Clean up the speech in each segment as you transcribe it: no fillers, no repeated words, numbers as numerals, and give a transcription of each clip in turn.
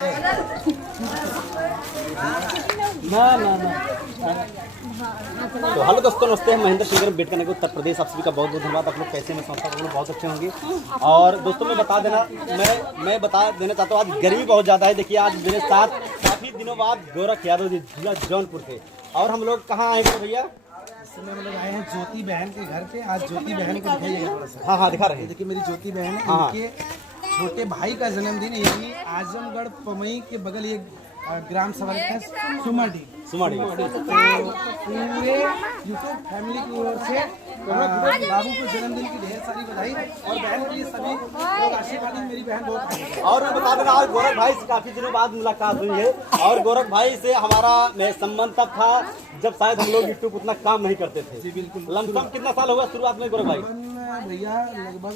ना ना ना। तो हेलो दोस्तों, नमस्ते। महेंद्र शेखर अम्बेडकर नगर, उत्तर प्रदेश। आप सभी का बहुत बहुत धन्यवाद। आप लोग कैसे हैं? मैं समझता हूँ आप लोग बहुत अच्छे होंगे। और दोस्तों मैं बता देना चाहता हूँ, आज गर्मी बहुत ज़्यादा है। देखिए आज मेरे साथ काफ़ी दिनों बाद गोरख यादव जी जिला जौनपुर से। और हम लोग कहाँ आए भैया? इस समय हम लोग आए हैं ज्योति बहन के घर पे। आज ज्योति बहन को दिखाइएगा थोड़ा सा। हाँ हाँ, दिखा रहे हैं। देखिए मेरी ज्योति बहन है, हाँ। इनके छोटे भाई का जन्मदिन है। यानी आजमगढ़ पमई के बगल ये ग्राम सभा है सुमाडी। तो पूरे यूट्यूब फैमिली की ओर से बाबू को जन्मदिन की ढेर सारी बधाई। और बहन के लिए सभी लोग आशीर्वाद दें। मेरी बहन बहुत अच्छी है। और मैं बता देना, आज गोरख भाई से काफी दिनों बाद मुलाकात हुई है। और गोरख भाई से हमारा संबंध तब था जब शायद हम लोग यूट्यूब उतना काम नहीं करते थे। जी बिल्कुल। लमसम कितना साल होगा शुरुआत में गोरख भाई? भैया लगभग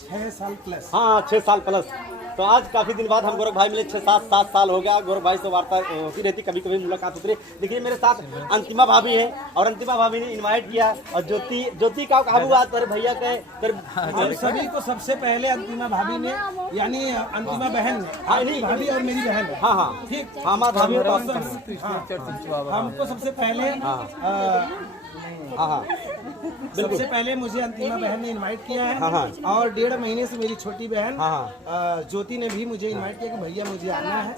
6 साल प्लस। हाँ, 6 साल प्लस। तो आज काफी दिन बाद हम गोरख भाई मिले। 6-7 साल हो गया। गोरख भाई से वार्ता होती रहती, कभी कभी मुलाकात होती रही। देखिए मेरे साथ अंतिमा भाभी है, और अंतिमा भाभी ने इनवाइट किया। और ज्योति का काबू आज तेरे भैया के हम सभी को सबसे पहले अंतिमा भाभी ने, यानी अंतिमा बहन ने, हाँ, नहीं भाभी और मेरी बहन है। हाँ हाँ ठीक। हमारा भाभी हमको सबसे पहले हाँ हाँ सबसे पहले मुझे अंतिमा बहन ने इनवाइट किया है। हाँ, हाँ। और 1.5 महीने से मेरी छोटी बहन हाँ, ज्योति ने भी मुझे इनवाइट किया कि भैया मुझे आना है।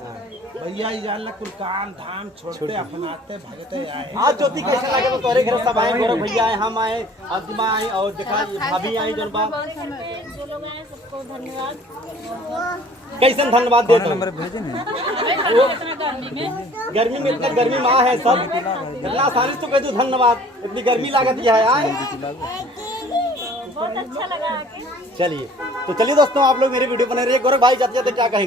भैया ये जान ला कुल काम धाम छोड़ते अपनाते भगते आए। आज ज्योति कैसा लगे? तो तोरे घर सब आए, गोरख भैया आए, हम आए, अंतिमा आए, और देखा भाभी आई। जो लोग आए सबको धन्यवाद। कैसे धन्यवाद देते नंबर भेजे नहीं? गर्मी में इतना गर्मी माँ है, सब इतना आसानी से तो कह दो धन्यवाद। इतनी गर्मी लागत है आए। बहुत अच्छा लगा। चलिए तो चलिए दोस्तों, आप लोग मेरे वीडियो बना रहे हैं। गोरख भाई जाते जाते क्या कहेंगे?